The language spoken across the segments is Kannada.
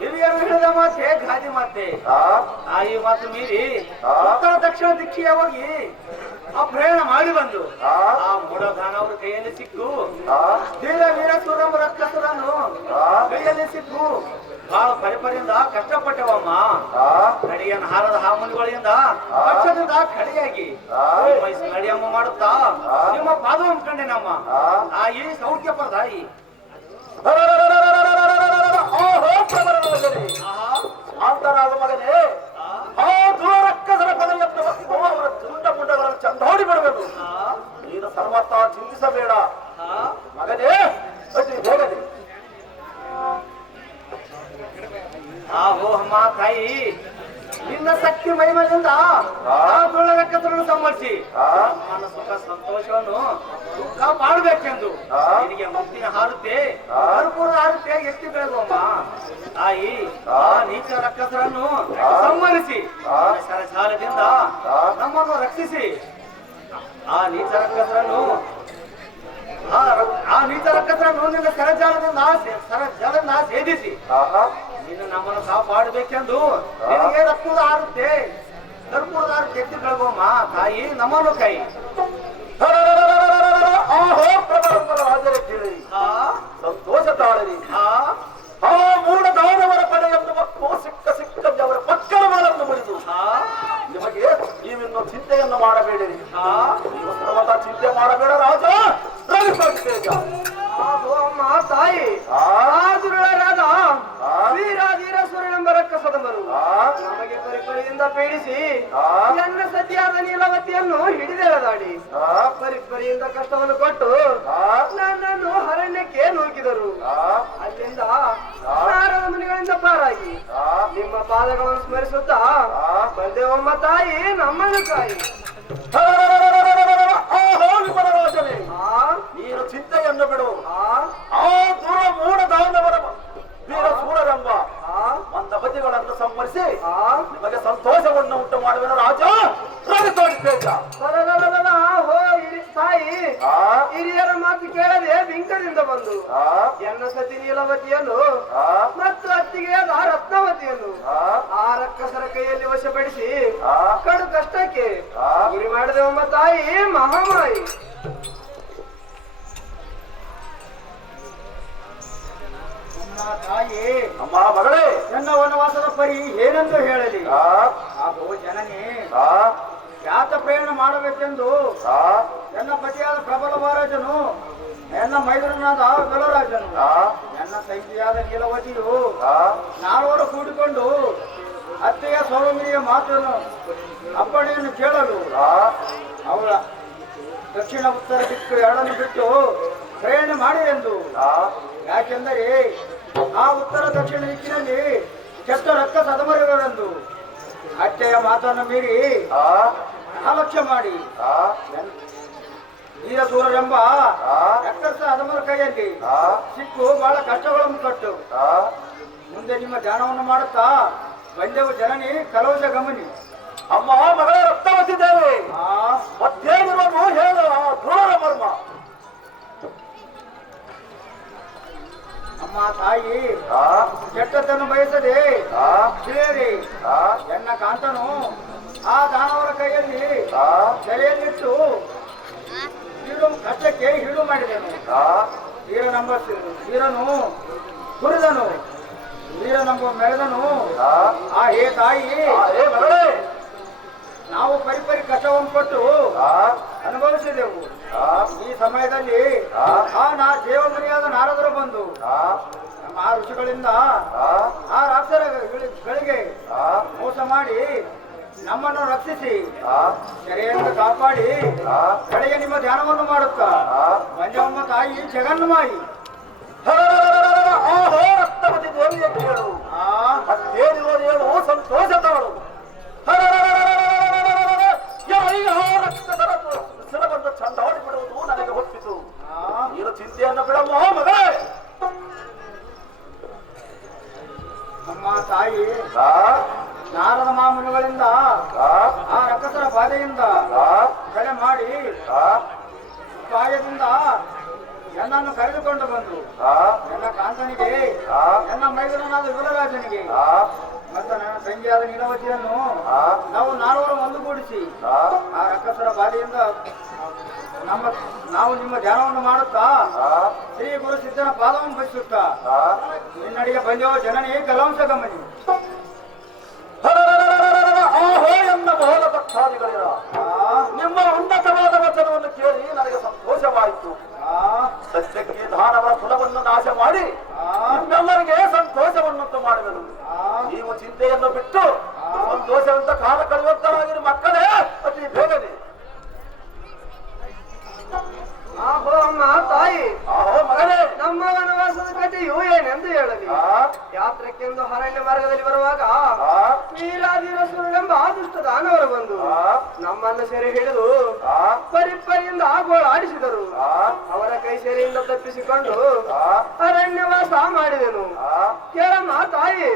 ಹಿರಿಯರು ಹೇಳಿದ ಮಾತೆ ಗಾದಿ ಮಾತೆ ಈ ಮಾತು ಮೀರಿ ಉತ್ತರ ದಕ್ಷಿಣ ದಿಕ್ಕಿಗೆ ಹೋಗಿ ಆ ಪ್ರಯಾಣ ಮಾಡಿ ಬಂದು ಆ ಮೂಢದಾನ ಅವ್ರ ಕೈಯಲ್ಲಿ ಸಿಕ್ಕು ಧೀರ ವೀರ ಸೂರಮ್ಮ ರಕ್ಕಸರನ್ನು ಕೈಯಲ್ಲಿ ಸಿಕ್ಕು ಬಹಳ ಪರಿಪರಿಯಿಂದ ಕಷ್ಟಪಟ್ಟವಮ್ಮ. ಕಡಿಯನ್ನು ಹಾರದ ಹಾಮುನಿಗಳಿಂದ ಪಕ್ಷದಿಂದ ಕಡಿಯಾಗಿ ನಡಿಯಮ್ಮ ಮಾಡುತ್ತಾ ನಿಮ್ಮ ಪಾದವನ್ನು ಕಂಡೆನಮ್ಮ. ಈ ಸೌಖ್ಯ ಪರದಾಯಿ ಅಂತರಾದ ಮಗನೇ, ಆ ದುರಕ್ಕಸರ ಪದವಿಯನ್ನು ಹೊತ್ತು ಅವರ ತುಂಡ ಮುಂಡಗಳನ್ನು ಚಂದಾಡಿ ಬಿಡಬೇಕು. ನೀನು ಸರ್ವತ್ತ ಚಿಂತಿಸಬೇಡ ಮಗನೇ. ಹೇಗದೆ ಆಹೋ ಅಮ್ಮ ತಾಯಿ, ನಿನ್ನ ಶಕ್ತಿ ಮಹಿಮೆಯಿಂದ ದುರಕ್ಕಸರನ್ನು ಸಂಬಳಿಸಿ ನನ್ನ ಸುಖ ಸಂತೋಷವನ್ನು ಕಾಪಾಡಬೇಕೆಂದು ನಿನಗೆ ಮುಕ್ತಿನ ಹಾರುತ್ತೆ ಕರ್ಪೂರದ ಹಾರುತ್ತೆ ಎತ್ತಿ ಬೆಳೆದಮ್ಮ. ತಾಯಿ ಆ ನೀಚ ರಕ್ಕಸರನ್ನು ಸಂಹರಿಸಿ ಸರಸಾಲದಿಂದ ನಮ್ಮನ್ನು ರಕ್ಷಿಸಿ ಆ ನೀಚ ರಕ್ಕಸರನ್ನು ನಿನ್ನ ಸರಜಾಲದಿಂದ ಸೇದಿಸಿ ನೀನು ನಮ್ಮನ್ನು ಕಾಪಾಡಬೇಕೆಂದು ನಿನಗೆ ರಕ್ತದ ಹಾರುತ್ತೆ ಕರ್ಪೂರದ ಹಾರುತ್ತೆ ಎತ್ತಿ ಬೆಳಗೋಮ್ಮ. ತಾಯಿ ನಮ್ಮನ್ನು ಕೈ ಹಾಜರಿ ಕೇಳಿ ಸಂತೋಷ ತಾಳರಿ. ಆ ಮೂಢ ದಾನವರ ಪಡೆಯನ್ನು ಮಕ್ಕಳು ಸಿಕ್ಕಂತೆ ಅವರ ಮಕ್ಕಳ ಮೇಲನ್ನು ಮುರಿದು ನಿಮಗೆ ನೀವಿನ್ನು ಚಿಂತೆಯನ್ನು ಮಾಡಬೇಡಿರಿ. ನೀವು ಸರ್ವತಾ ಚಿಂತೆ ಮಾಡಬೇಡ ರಾಜ. ಅಮ್ಮ ತಾಯಿ ರಾಜ ವೀರಾಧೀರ ಸೂರ್ಯನೆಂಬ ರಕ್ಕಸದವರು ನಮಗೆ ಪರಿಪರಿಯಿಂದ ಪೀಡಿಸಿ ನನ್ನ ಸತಿಯಾದ ನೀಲವತಿಯನ್ನು ಹಿಡಿದೆಳೆದಾಡಿ ಪರಿಪರಿಯಿಂದ ಕಷ್ಟವನ್ನು ಕೊಟ್ಟು ನನ್ನನ್ನು ಅರಣ್ಯಕ್ಕೆ ನೂಕಿದರು. ಅಲ್ಲಿಂದ ನಾರದ ಮುನಿಗಳಿಂದ ಪಾರಾಗಿ ನಿಮ್ಮ ಪಾದಗಳನ್ನು ಸ್ಮರಿಸುತ್ತಾ ಬಂದೇವಮ್ಮ ತಾಯಿ ನಮ್ಮನ್ನು ಕಾಯಿ. ನೀನು ಚಿಂತೆಯನ್ನು ಬಿಡು. ಆ ದುರ ಮೂಢ ದಾನವರ ವೀರ ಸೂರರೆಂಬ ಮಂದಪತಿಗಳನ್ನು ಸಂಹರಿಸಿ ನಿಮಗೆ ಸಂತೋಷವನ್ನು ಉಂಟು ಮಾಡುವ ರಾಜ ತಾಯಿ ಹಿರಿಯರ ಮಾತು ಕೇಳದೆ ಬಿಂಕದಿಂದ ಬಂದು ಎನ್ನ ಸತಿ ನೀಲವತಿಯನ್ನು ಮತ್ತು ಅತ್ತಿಗೆಯಾದ ರತ್ನವತಿಯನ್ನು ಆ ರಕ್ಕಸರ ಕೈಯಲ್ಲಿ ವಶಪಡಿಸಿ ಕಡು ಕಷ್ಟಕ್ಕೆ ಗುರಿ ಮಾಡಿದೆವಮ್ಮ ತಾಯಿ ಮಹಾಮಾಯಿ. ತಾಯಿ ಅಮ್ಮ ಮಗಳೇ, ನನ್ನ ವನವಾಸದ ಪರಿ ಏನೆಂದು ಹೇಳಲಿ. ಹಾಗೂ ಜನನಿ ಯಾತ ಪ್ರಯಾಣ ಮಾಡಬೇಕೆಂದು ನನ್ನ ಪತಿಯಾದ ಪ್ರಬಲ ಮಹಾರಾಜನು ನನ್ನ ಮೈದರನಾದ ಬಲರಾಜನು ನನ್ನ ಸೈತಿಯಾದ ನೀಲವತಿಯು ನಾಲ್ವರು ಕೂಡಿಕೊಂಡು ಅತ್ತೆಯ ಸೌರಮಿರಿಯ ಮಾತನ್ನು ಅಪ್ಪಣೆಯನ್ನು ಕೇಳಲು ಅವಳ ದಕ್ಷಿಣ ಉತ್ತರ ದಿಕ್ಕು ಎರಡನ್ನು ಬಿಟ್ಟು ಪ್ರಯಾಣ ಮಾಡಿರೆಂದು. ಯಾಕೆಂದರೆ ಆ ಉತ್ತರ ದಕ್ಷಿಣ ದಿಕ್ಕಿನಲ್ಲಿ ಕೆಟ್ಟ ರಕ್ತ ಸದಮರಗಳೆಂದು ಅತ್ತೆಯ ಮಾತನ್ನು ಮೀರಿ ಅಲಕ್ಷ್ಯ ಮಾಡಿ ನೀರ ದೂರರೆಂಬ ರಕ್ಕಸ ಅದಮರ ಕೈಯಲ್ಲಿ ಸಿಕ್ಕು ಬಹಳ ಕಷ್ಟಗಳನ್ನು ಕೊಟ್ಟು ಮುಂದೆ ನಿಮ್ಮ ಧ್ಯಾನವನ್ನು ಮಾಡುತ್ತಾ ಬಂದೆವು ಜನನಿ ಕಲವಜ ಗಮನಿ. ಅಮ್ಮ ಮಗಳ ರಕ್ತವತ್ತಿದ್ದೇವೆ ಮತ್ತೇನಿರೋನು ಹೇಳು ದೂರ ಮರ್ಮ. ಅಮ್ಮ ತಾಯಿ ಕೆಟ್ಟದ್ದನ್ನು ಬಯಸದೆ ಕೇಳಿ ಎನ್ನ ಕಾಂತನು ಆ ದಾನವರ ಕೈಯಲ್ಲಿ ಸೆರೆಯಲ್ಲಿಟ್ಟು ಕಷ್ಟಕ್ಕೆ ಹಿಡು ಮಾಡಿದನು. ವೀರನು ಹುರಿದನು, ವೀರನಂಬ ಮೆಳೆದನು. ಆ ಹೇ ತಾಯಿ ನಾವು ಪರಿಪರಿ ಕಷ್ಟವನ್ನು ಕೊಟ್ಟು ಅನುಭವಿಸಿದೆವು. ಈ ಸಮಯದಲ್ಲಿ ದೇವಮನಿಯಾದ ನಾರದರು ಬಂದು ನಮ್ಮ ಆ ಋಷಿಗಳಿಂದ ಆ ರಾಕ್ಷಸಗಳಿಗೆ ಮೋಸ ಮಾಡಿ ನಮ್ಮನ್ನು ರಕ್ಷಿಸಿ ಸೆರೆಯಿಂದ ಕಾಪಾಡಿ ಕಡೆಗೆ ನಿಮ್ಮ ಧ್ಯಾನವನ್ನು ಮಾಡುತ್ತಾ ಮಂಜಮ್ಮ ತಾಯಿ ಜಗನ್ಮಾಯಿ. ರಕ್ತವತಿ ದೇವಿಯ ಕೇಳು ಮತ್ತೇನಿರೋದು ಹೇಳು ಸಂತೋಷ ತಾಳು. ರಕ್ತದ ಚಂದಾಡಿ ಬಿಡುವುದು ನನಗೆ ಒಪ್ಪಿತು. ನೀನು ಚಿಂತೆಯನ್ನು ಬಿಡಮ್ಮ ಮಗ. ಅಮ್ಮ ತಾಯಿ ನಾರದ ಮಾಮುನಿಗಳಿಂದ ಆ ರಕ್ಕಸರ ಬಾಧೆಯಿಂದ ಕಳೆ ಮಾಡಿ ಉಪಾಯದಿಂದ ನನ್ನನ್ನು ಕರೆದುಕೊಂಡು ಬಂದು ನನ್ನ ಕಾಂತನಿಗೆ ನನ್ನ ಮೈದುನನಾದ ವಿಮಲರಾಜನಿಗೆ ಮತ್ತು ನನ್ನ ತಂಗಿಯಾದ ನೀಲವತಿಯನ್ನು ನಾವು ನಾಲ್ವರು ಒಂದುಗೂಡಿಸಿ ಆ ರಕ್ಕಸರ ಬಾಧೆಯಿಂದ ನಾವು ನಿಮ್ಮ ಧ್ಯಾನವನ್ನು ಮಾಡುತ್ತಾ ಶ್ರೀ ಗುರು ಸಿದ್ಧನ ಪಾದವನ್ನು ಬಯಸುತ್ತಾ ನಿನ್ನಡಿಗೆ ಬಂದೆವು ಜನನಿ ಕಲಾಂಶ ಗಮನಿ. ಎನ್ನ ಬಹುಲ ಭಕ್ತಾದಿಗಳಿರ ನಿಮ್ಮ ಉನ್ನತವಾದ ವಚನವನ್ನು ಕೇಳಿ ನನಗೆ ಸಂತೋಷವಾಯಿತು. ಸತ್ಯಕ್ಕೆ ದಾನವರ ಕುಲವನ್ನು ನಾಶ ಮಾಡಿ ನಿಮ್ಮೆಲ್ಲರಿಗೆ ಸಂತೋಷವನ್ನುಂಟು ಮಾಡುವೆನು. ನೀವು ಚಿಂತೆಯನ್ನು ಬಿಟ್ಟು ಸಂತೋಷವಂತ ಕಾಲ ಕಳೆಯುವಂತರಾಗಿರುವ ಮಕ್ಕಳೇ ಅತಿ ಬೇಗನೆ. ಆಹೋ ಅಮ್ಮ ತಾಯಿ, ಆಹೋ ಮಗನೇ, ನಮ್ಮ ವನವಾಸದ ಕಥೆಯು ಏನೆಂದು ಹೇಳಲಿ. ಯಾತ್ರಕ್ಕೆಂದು ಅರಣ್ಯ ಮಾರ್ಗದಲ್ಲಿ ಬರುವಾಗ ವೀರಾಧೀರಸುರನೆಂಬ ದುಷ್ಟ ದಾನವರು ಬಂದು ನಮ್ಮನ್ನು ಸೆರೆ ಹಿಡಿದು ಪರಿಪರಿಯಿಂದ ಗೋಳಾಡಿಸಿದರು. ಅವರ ಕೈ ಸೆರೆಯಿಂದ ತಪ್ಪಿಸಿಕೊಂಡು ಅರಣ್ಯವಾಸ ಮಾಡಿದೆನು. ಕೇಳಮ್ಮ ತಾಯಿ,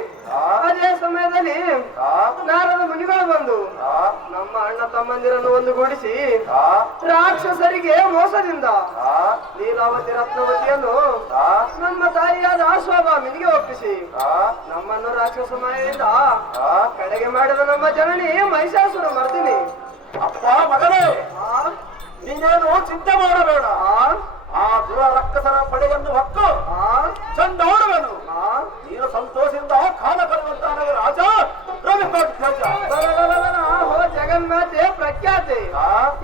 ಅದೇ ಸಮಯದಲ್ಲಿ ನಾರದ ಮುನಿಗಳು ಬಂದು ನಮ್ಮ ಅಣ್ಣ ತಮ್ಮಂದಿರನ್ನು ಒಂದುಗೂಡಿಸಿ ರಾಕ್ಷಸರಿಗೆ ಮೋಸದಿಂದ ಲೀಲಾವತಿ ರತ್ನವತಿಯನ್ನು ನಮ್ಮ ತಾಯಿಯಾದ ಸ್ವಾಭಾಮಿನಿಗೆ ಒಪ್ಪಿಸಿ ನಮ್ಮನ್ನು ರಾಕ್ಷಸ ಮಾಯೆಯಿಂದ ಕಡೆಗೆ ಮಾಡಿದ ನಮ್ಮ ಜನನಿ ಮಹಿಷಾಸುರ ಮರ್ದಿನಿ. ಅಪ್ಪ ಮಗನೇ, ನೀನೇನು ಚಿಂತೆ ಮಾಡಬೇಡ. ಆ ದುರ ರಕ್ಕಸರ ಪಡೆಯನ್ನು ಹೊಕ್ಕು ಚಂಡಾಡುವನು. ನೀನು ಸಂತೋಷದಿಂದ ಕಾಲ ಕಳೆಯುವಂತಾನೆ ರಾಜ ಜಗನ್ಮಾತೆ ಪ್ರಖ್ಯಾತೆ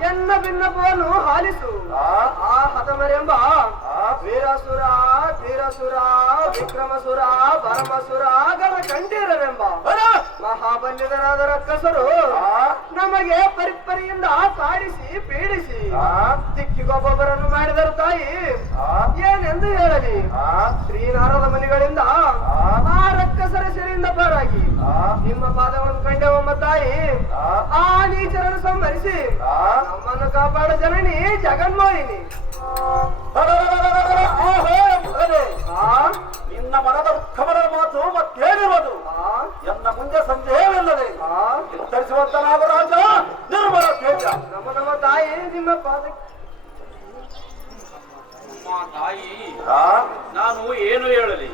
ಎನ್ನ ಭಿನ್ನಪವನ್ನು ಹಾಲಿಸು. ಆ ಹತಮರೆಂಬ ವೀರಸುರ ಧೀರಸುರ ವಿಕ್ರಮಸುರ ಭರಮಸುರ ಗಣ ಕಂಠೀರರೆಂಬ ಮಹಾಬಲ್ಯದರಾದ ರಕ್ಕಸರು ನಮಗೆ ಪರಿಪರಿಯಿಂದ ಕಾಡಿಸಿ ಪೀಡಿಸಿ ದಿಕ್ಕಿಗೊಬ್ಬೊಬ್ಬರನ್ನು ಮಾಡಿದರು. ತಾಯಿ ಏನೆಂದು ಹೇಳಲಿ. ಶ್ರೀನಾರದ ಮನೆಗಳಿಂದ ಆ ರಕ್ಕಸರ ಸೆರೆಯಿಂದ ಪಾರಾಗಿ ನಿಮ್ಮ ಪಾದವನ್ನು ಕಂಡೆವಮ್ಮ ತಾಯಿ. ಆ ನೀಚರನ್ನು ಸಂಹರಿಸಿ ನಮ್ಮನ್ನು ಕಾಪಾಡ ಜನನಿ ಜಗನ್ಮೋಹಿನಿ. ನಿನ್ನ ಮನದ ಉತ್ಕಮನ ಮಾತು ಮತ್ತೇನಿರುವುದು? ಎನ್ನ ಮುಂದೆ ಸಂದೇಹವಿಲ್ಲದೆ ನಿರ್ಧರಿಸುವಂತ ನಾಗರಾಜ ನಿರ್ಮಲ ತೇಜ. ನಮ್ಮ ತಾಯಿ ನಿಮ್ಮ ಪಾದಕ್ಕೆ ತಾಯಿ, ನಾನು ಏನು ಹೇಳಲಿ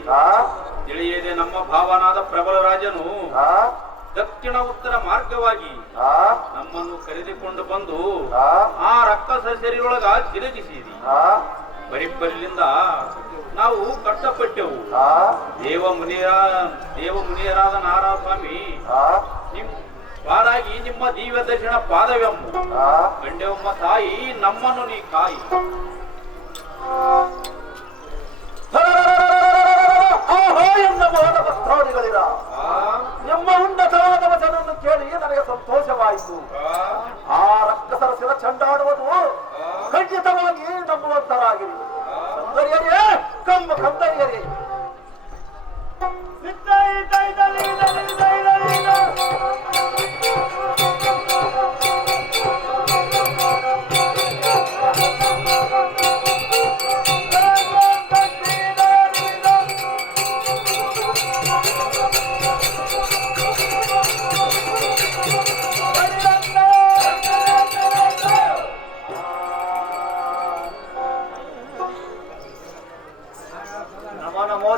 ತಿಳಿಯದೆ ನಮ್ಮ ಭಾವನಾದ ಪ್ರಬಲ ರಾಜನು ದಕ್ಷಿಣ ಉತ್ತರ ಮಾರ್ಗವಾಗಿ ನಮ್ಮನ್ನು ಕರೆದುಕೊಂಡು ಬಂದು ಆ ರಕ್ಕಸ ಸೆರೆಯೊಳಗ ತಿರುಗಿಸಿರಿ. ಬರಿಬ್ಬರಿಲಿಂದ ನಾವು ಕಷ್ಟಪಟ್ಟೆವು. ದೇವ ಮುನಿಯರಾದ ನಾರಾಯಣ ಸ್ವಾಮಿ ಪಾರಾಗಿ ನಿಮ್ಮ ದಿವ್ಯ ದರ್ಶನ ಪಾದವೆಂಬು ಕಂಡೆವಮ್ಮ ತಾಯಿ, ನಮ್ಮನ್ನು ನೀ ಕಾಯಿ. ಎನ್ನ ಮೋಹನ ಭಕ್ತಾದಿಗಳಿರ ನಿಮ್ಮ ಉನ್ನತವಾದ ವಚನವನ್ನು ಕೇಳಿ ನನಗೆ ಸಂತೋಷವಾಯಿತು. ಆ ರಕ್ಕಸರ ಶಿರ ಚಂಡಾಡುವುದು ಖಂಡಿತವಾಗಿ ನಂಬುವಂತರಾಗಿರಿ. ಸುಂದರಿಯರೇ, ಕಮ್ಮ ಕಂದರಿಯರೇ,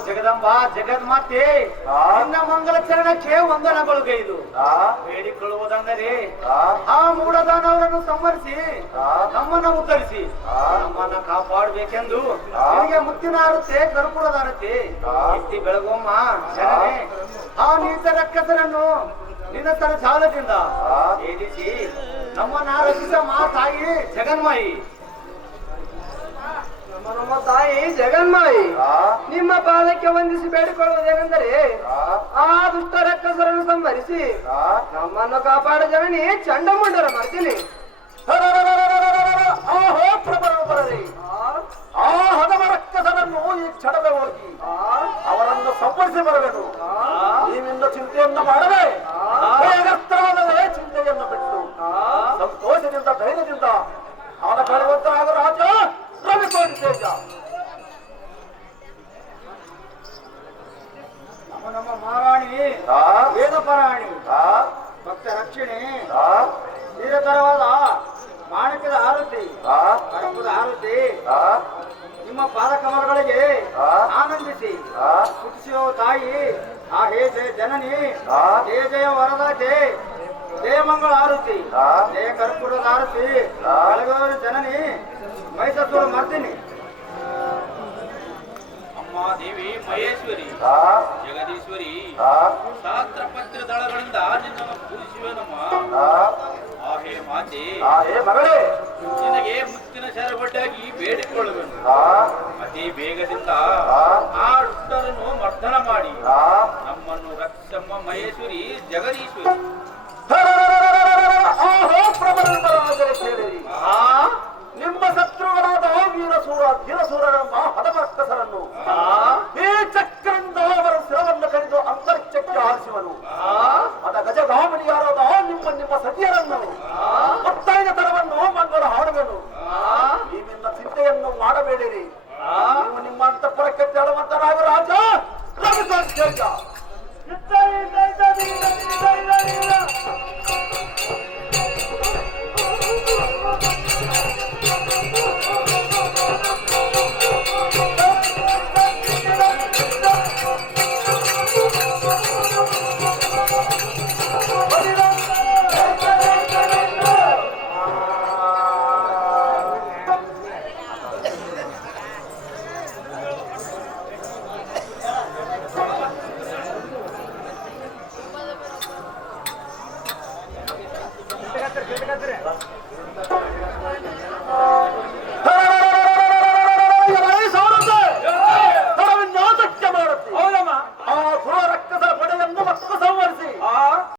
ಜಗದಂಬಾ ಜಗನ್ಮಾತೆ ನಿನ್ನ ಮಂಗಲ ಚರಣಕ್ಕೆ ವಂದನಗೊಳ್ಗೈದು. ಬೇಡಿಕೊಳ್ಳುವುದೆಂದರೆ ಆ ಮೂಢದಾನವರನ್ನು ಸಂಹರಿಸಿ ನಮ್ಮನ್ನ ಉದ್ಧರಿಸಿ ನಮ್ಮನ್ನ ಕಾಪಾಡಬೇಕೆಂದು ನಿನಗೆ ಮುತ್ತಿನ ಆರುತ್ತೆ ಕರ್ಪೂರದ ಆರುತ್ತೆ ಎತ್ತಿ ಬೆಳಗೋಮ್ಮ ಜನನೇ. ಆ ನೀಚ ರಕ್ಕಸರನ್ನು ನಿನ್ನ ತರ ಜಾಲದಿಂದ ಛೇದಿಸಿ ನಮ್ಮನ್ನ ರಕ್ಷಿಸ ಮಾ ತಾಯಿ ಜಗನ್ಮಾಯಿ. ನಮ್ಮ ತಾಯಿ ಜಗನ್ಮಾಯಿ ನಿಮ್ಮ ಪಾದಕ್ಕೆ ವಂದಿಸಿ ಬೇಡಿಕೊಳ್ಳುವುದೇನೆಂದರೆ ಆ ದುಷ್ಟ ರಕ್ಕಸರನ್ನು ಸಂಹರಿಸಿ ನಮ್ಮನ್ನು ಕಾಪಾಡ ಜನನಿ ಚಂಡಮುಂಡರ ಮರ್ದಿನಿ. ಆ ಹದವ ರಕ್ಕಸರನ್ನು ಈ ಕ್ಷಣವೇ ಹೋಗಿ ಅವರನ್ನು ಸಂಹರಿಸಿ ಬರಬೇಕು. ನೀವಿಂದ ಚಿಂತೆಯನ್ನು ಮಾಡದೆ ಭಯಗ್ರಸ್ತರಾದರೆ ಚಿಂತೆಯನ್ನು ಬಿಟ್ಟು ಸಂತೋಷದಿಂದ ಧೈರ್ಯದಿಂದ ಕಾಲ ಕಳೆಯುವಂತಾಗ ರಾಜ ರವಿಕೋಟಿ ತೇಜ. ನಮ್ಮ ಮಹಾರಾಣಿ ವೇದಪರಾಣಿ ಭಕ್ತ ರಕ್ಷಣೆ ಧೀರತರವಾದ ಮಾಣಿಕ್ಯದ ಆರತಿ ಕಡಪದ ಆರತಿ ನಿಮ್ಮ ನಿಮ್ಮ ಪಾದ ಕಮಲಗಳಿಗೆ ಆನಂದಿಸಿ ಸುಖಿಸುವ ತಾಯಿ ಆ ಹೇ ಜಯ ಜನನಿ ಜಯ ಜಯ ವರದಾತೆ ಜಯ ಮಂಗಳ ಆರುತಿ ಜಯ ಕರ್ಪೂರದ ಆರತಿ ಬೆಳಗಾವಿ ಜನನಿ ಮೈಸೂರು ಮರ್ದಿನಿ ಅಮ್ಮ ದೇವಿ ಮಹೇಶ್ವರಿ ಜಗದೀಶ್ವರಿ ಶಾಸ್ತ್ರ ಪತ್ರ ದಳಗಳಿಂದ ನಿನ್ನನ್ನು ಪೂಜಿಸುವೆನಮ್ಮ. ಆಹೇ ಮಾತೆ ಮಗಳೇ ನಿನಗೆ ಮುತ್ತಿನ ಶರಬಡ್ಡಾಗಿ ಬೇಡಿಕೊಳ್ಳುವೆನು. ಅತಿ ಬೇಗದಿಂದ ಆ ದುಷ್ಟರನ್ನು ಮರ್ದನ ಮಾಡಿ ನಮ್ಮನ್ನು ರಕ್ಷಮ್ಮ ಮಹೇಶ್ವರಿ ಜಗದೀಶ್ವರಿ. ಕೇಳಿರಿ ನಿಮ್ಮ ಶತ್ರುಗಳಾದ ವೀರಸೂರ ಧೀರಸೂರರೆಂಬ ಹದಮಕ್ಕಸರನ್ನು ಈ ಚಕ್ರದಿಂದ ಅವರ ಶಿರವನ್ನು ಕಡಿದು ಅಂತರಿಕ್ಷಕ್ಕೆ ಆರಿಸುವನು. ಅದ ಗಜಗಾಮನಿಯಾರಾದ ನಿಮ್ಮ ಸತಿಯರನ್ನು ಒತ್ತೈದ ತರವನ್ನು ಮಂಗಳ ಹಾಡುವನು. ನೀವಿನ್ನ ಚಿಂತೆಯನ್ನು ಮಾಡಬೇಡಿರಿ. ನೀವು ನಿಮ್ಮ ಅಂತಃಪುರಕ್ಕೆ ತೆರಳುವಂತ ರಾಜ ರವಿಸಂಖ್ಯೇಯ